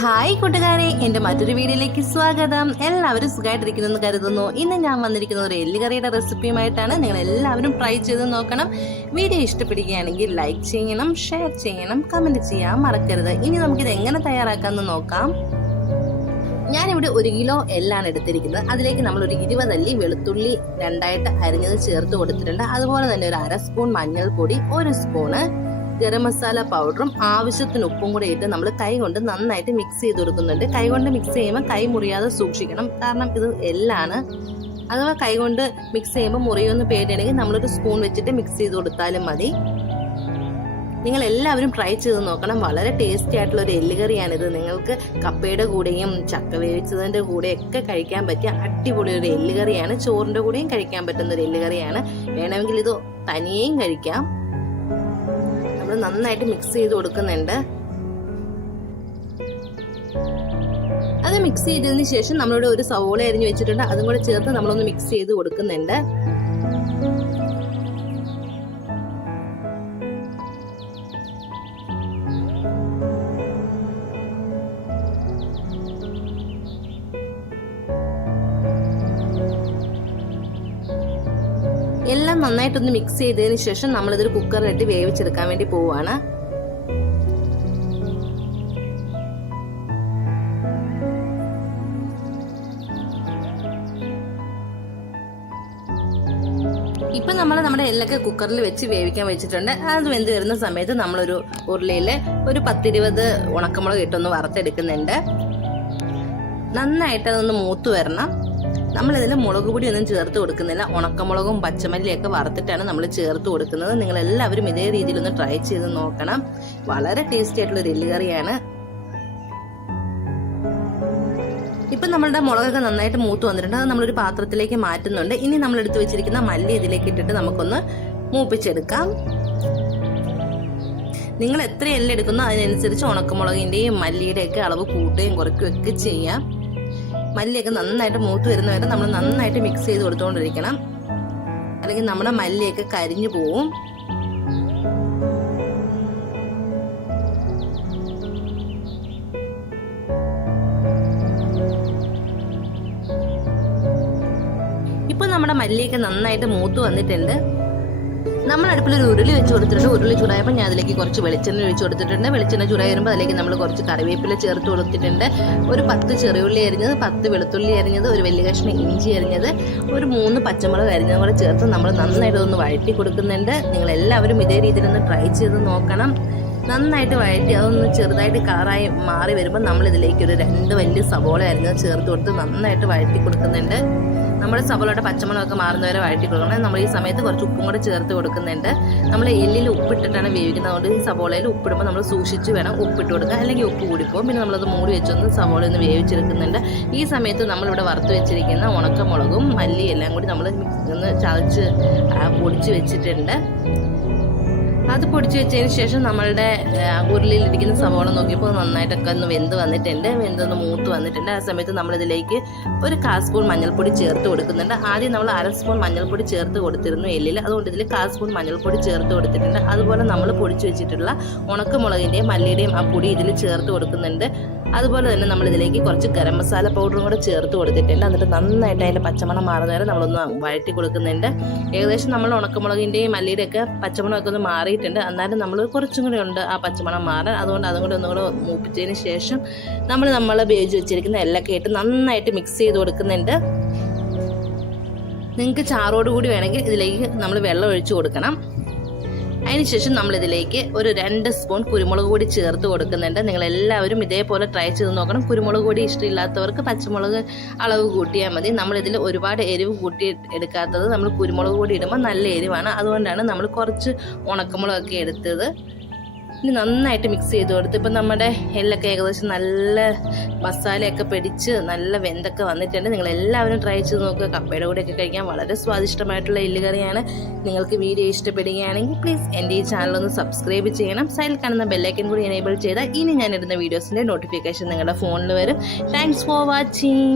Hi കൂട്ടുകാരെ എന്റെ മറ്റൊരു വീഡിയോയിലേക്ക് സ്വാഗതം. എല്ലാവരും സുഖമായിട്ടിരിക്കുന്നെന്ന് കരുതുന്നു. ഇന്ന് ഞാൻ വന്നിരിക്കുന്ന ഒരു എല്ലുകറിയുടെ റെസിപ്പിയുമായിട്ടാണ് നിങ്ങൾ എല്ലാവരും ട്രൈ ചെയ്ത് നോക്കണം. വീഡിയോ ഇഷ്ടപ്പെടുകയാണെങ്കിൽ ലൈക്ക് ചെയ്യണം ഷെയർ ചെയ്യണം കമന്റ് ചെയ്യാൻ മറക്കരുത്. ഇനി നമുക്കിത് എങ്ങനെ തയ്യാറാക്കാമെന്ന് നോക്കാം. ഞാനിവിടെ ഒരു കിലോ എല്ലാണ് എടുത്തിരിക്കുന്നത്. അതിലേക്ക് നമ്മൾ ഒരു ഇരുപതല്ലി വെളുത്തുള്ളി രണ്ടായിട്ട് അരിഞ്ഞത് ചേർത്ത് കൊടുത്തിട്ടുണ്ട്. അതുപോലെ തന്നെ ഒരു അര സ്പൂൺ മഞ്ഞൾപ്പൊടി ഒരു സ്പൂണ് ഗരം മസാല പൗഡറും ആവശ്യത്തിന് ഉപ്പും കൂടെ ഇട്ട് നമ്മൾ കൈ കൊണ്ട് നന്നായിട്ട് മിക്സ് ചെയ്ത് കൊടുക്കുന്നുണ്ട്. കൈ കൊണ്ട് മിക്സ് ചെയ്യുമ്പോൾ കൈ മുറിയാതെ സൂക്ഷിക്കണം. കാരണം ഇത് എല്ലാണ്. അഥവാ കൈ കൊണ്ട് മിക്സ് ചെയ്യുമ്പോൾ മുറിയൊന്ന് പേടിയാണെങ്കിൽ നമ്മളൊരു സ്പൂൺ വെച്ചിട്ട് മിക്സ് ചെയ്ത് കൊടുത്താലും മതി. നിങ്ങൾ എല്ലാവരും ട്രൈ ചെയ്ത് നോക്കണം. വളരെ ടേസ്റ്റി ആയിട്ടുള്ള ഒരു എല്ലുകറിയാണിത്. നിങ്ങൾക്ക് കപ്പയുടെ കൂടെയും ചക്ക വേവിച്ചതിന്റെ കൂടെ ഒക്കെ കഴിക്കാൻ പറ്റിയ അടിപൊളി ഒരു എല്ലുകറിയാണ്. ചോറിന്റെ കൂടെയും കഴിക്കാൻ പറ്റുന്ന ഒരു എല്ലുകറിയാണ്. വേണമെങ്കിൽ ഇത് തനിയെയും കഴിക്കാം. നമ്മൾ നന്നായിട്ട് മിക്സ് ചെയ്ത് കൊടുക്കുന്നുണ്ട്. അത് മിക്സ് ചെയ്തതിന് ശേഷം നമ്മളിവിടെ ഒരു സവോള അരിഞ്ഞ് വെച്ചിട്ടുണ്ട്. അതും കൂടെ ചേർത്ത് നമ്മളൊന്ന് മിക്സ് ചെയ്ത് കൊടുക്കുന്നുണ്ട്. എല്ലാം നന്നായിട്ടൊന്ന് മിക്സ് ചെയ്തതിന് ശേഷം നമ്മളിതൊരു കുക്കറിലിട്ട് വേവിച്ചെടുക്കാൻ വേണ്ടി പോവുകയാണ്. ഇപ്പൊ നമ്മൾ നമ്മുടെ എല്ലൊക്കെ കുക്കറിൽ വെച്ച് വേവിക്കാൻ വെച്ചിട്ടുണ്ട്. അത് വെന്ത് വരുന്ന സമയത്ത് നമ്മളൊരു ഉരുളിയിൽ ഒരു പത്തിരുപത് ഉണക്കമുളക് ഇട്ടൊന്ന് വറുത്തെടുക്കുന്നുണ്ട്. നന്നായിട്ട് അതൊന്ന് മൂത്ത് വരണം. നമ്മളിതിൽ മുളക് പൊടി ഒന്നും ചേർത്ത് കൊടുക്കുന്നില്ല. ഉണക്കമുളകും പച്ചമല്ലിയൊക്കെ വറുത്തിട്ടാണ് നമ്മൾ ചേർത്ത് കൊടുക്കുന്നത്. നിങ്ങൾ എല്ലാവരും ഇതേ രീതിയിൽ ഒന്ന് ട്രൈ ചെയ്ത് നോക്കണം. വളരെ ടേസ്റ്റി ആയിട്ടുള്ള ഒരു എല്ലുകറിയാണ്. ഇപ്പൊ നമ്മളുടെ മുളകൊക്കെ നന്നായിട്ട് മൂത്ത് വന്നിട്ടുണ്ട്. അത് നമ്മളൊരു പാത്രത്തിലേക്ക് മാറ്റുന്നുണ്ട്. ഇനി നമ്മൾ എടുത്തു വെച്ചിരിക്കുന്ന മല്ലി ഇതിലേക്ക് ഇട്ടിട്ട് നമുക്കൊന്ന് മൂപ്പിച്ചെടുക്കാം. നിങ്ങൾ എത്ര എല്ലാം എടുക്കുന്നോ അതിനനുസരിച്ച് ഉണക്കമുളകിന്റെയും മല്ലിയുടെയൊക്കെ അളവ് കൂട്ടുകയും കുറയ്ക്കുകയൊക്കെ ചെയ്യാം. മല്ലിയൊക്കെ നന്നായിട്ട് മൂത്ത് വരുന്ന വരെ നമ്മൾ നന്നായിട്ട് മിക്സ് ചെയ്ത് കൊടുത്തുകൊണ്ടിരിക്കണം അല്ലെങ്കിൽ നമ്മുടെ മല്ലിയൊക്കെ കരിഞ്ഞു പോവും. ഇപ്പൊ നമ്മുടെ മല്ലിയൊക്കെ നന്നായിട്ട് മൂത്ത് വന്നിട്ടുണ്ട്. നമ്മൾ അടുപ്പിൽ ഒരു ഉരുളി വെച്ച് കൊടുത്തിട്ടുണ്ട്. ഉരുളി ചൂടായപ്പോൾ ഞാൻ അതിലേക്ക് കുറച്ച് വെളിച്ചെണ്ണ ഒഴിച്ച് കൊടുത്തിട്ടുണ്ട്. വെളിച്ചെണ്ണ ചൂടായി വരുമ്പോൾ അതിലേക്ക് നമ്മൾ കുറച്ച് കറിവേപ്പില ചേർത്ത് കൊടുത്തിട്ടുണ്ട്. ഒരു പത്ത് ചെറിയുള്ളി അരിഞ്ഞത് പത്ത് വെളുത്തുള്ളി അരിഞ്ഞത് ഒരു വലിയ കഷ്ണം ഇഞ്ചി അരിഞ്ഞത് ഒരു മൂന്ന് പച്ചമുളക് അരിഞ്ഞതും കൂടെ ചേർത്ത് നമ്മൾ നന്നായിട്ട് ഒന്ന് വഴറ്റി കൊടുക്കുന്നുണ്ട്. നിങ്ങൾ എല്ലാവരും ഇതേ രീതിയിൽ ഒന്ന് ട്രൈ ചെയ്ത് നോക്കണം. നന്നായിട്ട് വഴറ്റി അതൊന്ന് ചെറുതായിട്ട് കളറായി മാറി വരുമ്പോൾ നമ്മൾ ഇതിലേക്ക് ഒരു രണ്ട് വലിയ സവോള അരിഞ്ഞത് ചേർത്ത് കൊടുത്ത് നന്നായിട്ട് വഴറ്റി കൊടുക്കുന്നുണ്ട്. നമ്മുടെ സവോളയുടെ പച്ചമുളകൊക്കെ മാറുന്നവരെ വഴറ്റി കൊടുക്കണം. നമ്മൾ ഈ സമയത്ത് കുറച്ച് ഉപ്പും കൂടെ ചേർത്ത് കൊടുക്കുന്നുണ്ട്. നമ്മൾ എല്ലിൽ ഉപ്പിട്ടിട്ടാണ് വേവിക്കുന്നത്. അതുകൊണ്ട് ഈ സവോളയിൽ ഉപ്പിടുമ്പോൾ നമ്മൾ സൂക്ഷിച്ച് വേണം ഉപ്പിട്ട് കൊടുക്കുക അല്ലെങ്കിൽ ഉപ്പ് കൂടിപ്പോകും പിന്നെ നമ്മളത് മൂടി വെച്ചൊന്ന് സവോള ഒന്ന് വേവിച്ചെടുക്കുന്നുണ്ട്. ഈ സമയത്ത് നമ്മളിവിടെ വറുത്ത് വെച്ചിരിക്കുന്ന ഉണക്കമുളകും മല്ലി എല്ലാം കൂടി നമ്മൾ ഒന്ന് ചതച്ച് പൊടിച്ച് വെച്ചിട്ടുണ്ട്. അത് പൊടിച്ച് വെച്ചതിന് ശേഷം നമ്മളുടെ ഉരുളിയിലിരിക്കുന്ന സവോള നോക്കിയപ്പോൾ നന്നായിട്ടൊക്കെ ഒന്ന് വെന്ത് വന്നിട്ടുണ്ട്. വെന്തൊന്ന് മൂത്ത് വന്നിട്ടുണ്ട്. ആ സമയത്ത് നമ്മളിതിലേക്ക് ഒരു കാൽ സ്പൂൺ മഞ്ഞൾപ്പൊടി ചേർത്ത് കൊടുക്കുന്നുണ്ട്. ആദ്യം നമ്മൾ അര സ്പൂൺ മഞ്ഞൾപ്പൊടി ചേർത്ത് കൊടുത്തിരുന്നു എല്ലിൽ. അതുകൊണ്ട് ഇതിൽ കാൽ സ്പൂൺ മഞ്ഞൾപ്പൊടി ചേർത്ത് കൊടുത്തിട്ടുണ്ട്. അതുപോലെ നമ്മൾ പൊടിച്ച് വെച്ചിട്ടുള്ള ഉണക്കമുളകിന്റെയും മല്ലിയുടെയും ആ പൊടി ഇതിൽ ചേർത്ത് കൊടുക്കുന്നുണ്ട്. അതുപോലെ തന്നെ നമ്മൾ ഇതിലേക്ക് കുറച്ച് ഗരം മസാല പൗഡറും കൂടെ ചേർത്ത് കൊടുത്തിട്ടുണ്ട്. എന്നിട്ട് നന്നായിട്ട് അതിന്റെ പച്ചമണം മാറുന്ന വരെ നമ്മളൊന്ന് വഴറ്റി കൊടുക്കുന്നുണ്ട്. ഏകദേശം നമ്മൾ ഉണക്കമുളകിന്റെയും മല്ലിയുടെയൊക്കെ പച്ചമണമൊക്കെ ഒന്ന് മാറിയിട്ടുണ്ട്. എന്നാലും നമ്മൾ കുറച്ചും കൂടെ ഉണ്ട് ആ പച്ചമണം മാറാൻ. അതുകൊണ്ട് അതും കൂടെ ഒന്നും കൂടെ മൂപ്പിച്ചതിന് ശേഷം നമ്മൾ നമ്മൾ വേവിച്ച് വെച്ചിരിക്കുന്ന എല്ലൊക്കെ ഇട്ട് നന്നായിട്ട് മിക്സ് ചെയ്ത് കൊടുക്കുന്നുണ്ട്. നിങ്ങൾക്ക് ചാറോട് കൂടി വേണമെങ്കിൽ ഇതിലേക്ക് നമ്മൾ വെള്ളം ഒഴിച്ചു കൊടുക്കണം. അതിനുശേഷം നമ്മൾ ഇതിലേക്ക് ഒരു രണ്ട് സ്പൂൺ കുരുമുളക് പൊടി ചേർത്ത് കൊടുക്കുന്നുണ്ട്. നിങ്ങൾ എല്ലാവരും ഇതേപോലെ ട്രൈ ചെയ്ത് നോക്കണം. കുരുമുളക് പൊടി ഇഷ്ടമില്ലാത്തവർക്ക് പച്ചമുളക് അളവ് കൂട്ടിയാൽ മതി. നമ്മളിതിൽ ഒരുപാട് എരിവ് കൂട്ടി എടുക്കാത്തത് നമ്മൾ കുരുമുളക് പൊടി ഇടുമ്പോൾ നല്ല എരിവാണ്. അതുകൊണ്ടാണ് നമ്മൾ കുറച്ച് ഉണക്കമുളകൊക്കെ എടുത്തത്. ഇനി നന്നായിട്ട് മിക്സ് ചെയ്ത് കൊടുത്ത് ഇപ്പം നമ്മുടെ എല്ലൊക്കെ ഏകദേശം നല്ല മസാലയൊക്കെ പിടിച്ച് നല്ല വെന്തൊക്കെ വന്നിട്ടുണ്ട്. നിങ്ങൾ എല്ലാവരും ട്രൈ ചെയ്ത് നോക്കുക കപ്പയുടെ കൂടെയൊക്കെ കഴിക്കാൻ വളരെ സ്വാദിഷ്ടമായിട്ടുള്ള എല്ലുകറിയാണ്. നിങ്ങൾക്ക് വീഡിയോ ഇഷ്ടപ്പെടുകയാണെങ്കിൽ പ്ലീസ് എന്റെ ഈ ചാനൽ ഒന്ന് സബ്സ്ക്രൈബ് ചെയ്യണം. സൈഡിൽ കാണുന്ന ബെല്ലൈക്കൻ കൂടി എനേബിൾ ചെയ്താൽ ഇനി ഞാനിടുന്ന വീഡിയോസിന്റെ നോട്ടിഫിക്കേഷൻ നിങ്ങളുടെ ഫോണിൽ വരും. Thanks for watching